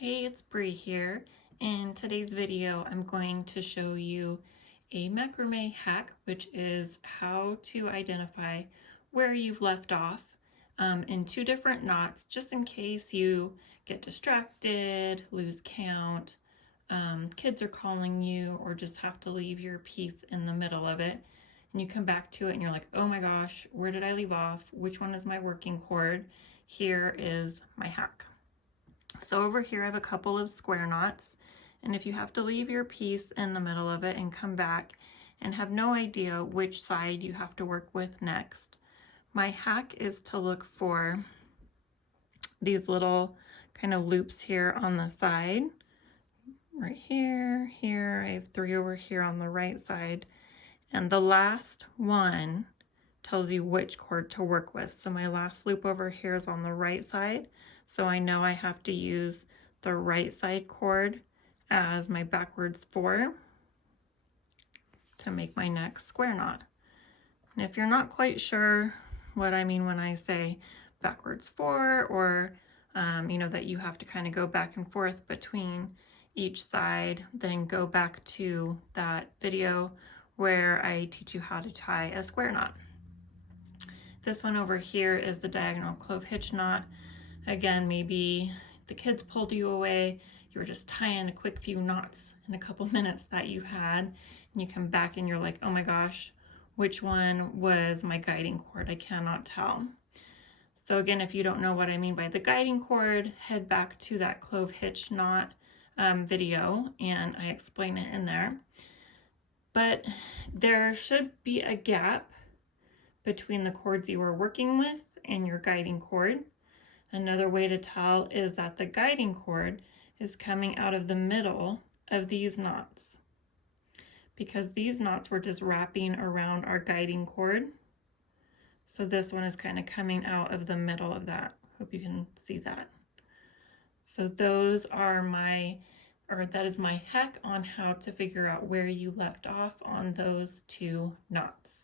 Hey, it's Bree here. In today's video, I'm going to show you a macrame hack, which is how to identify where you've left off in two different knots, just in case you get distracted, lose count, kids are calling you, or just have to leave your piece in the middle of it. And you come back to it and you're like, oh my gosh, where did I leave off? Which one is my working cord? Here is my hack. So over here I have a couple of square knots, and if you have to leave your piece in the middle of it and come back and have no idea which side you have to work with next, my hack is to look for these little kind of loops here on the side. Right here, here, I have 3 over here on the right side, and the last one tells you which cord to work with. So my last loop over here is on the right side, so I know I have to use the right side cord as my backwards 4 to make my next square knot. And if you're not quite sure what I mean when I say backwards 4, or you know, that you have to kind of go back and forth between each side, then go back to that video where I teach you how to tie a square knot. This one over here is the diagonal clove hitch knot. Again, maybe the kids pulled you away, you were just tying a quick few knots in a couple minutes that you had, and you come back and you're like, oh my gosh, which one was my guiding cord? I cannot tell. So again, if you don't know what I mean by the guiding cord, head back to that clove hitch knot video, and I explain it in there. But there should be a gap between the cords you are working with and your guiding cord. Another way to tell is that the guiding cord is coming out of the middle of these knots, because these knots were just wrapping around our guiding cord. So this one is kind of coming out of the middle of that. Hope you can see that. So those are that is my hack on how to figure out where you left off on those 2 knots.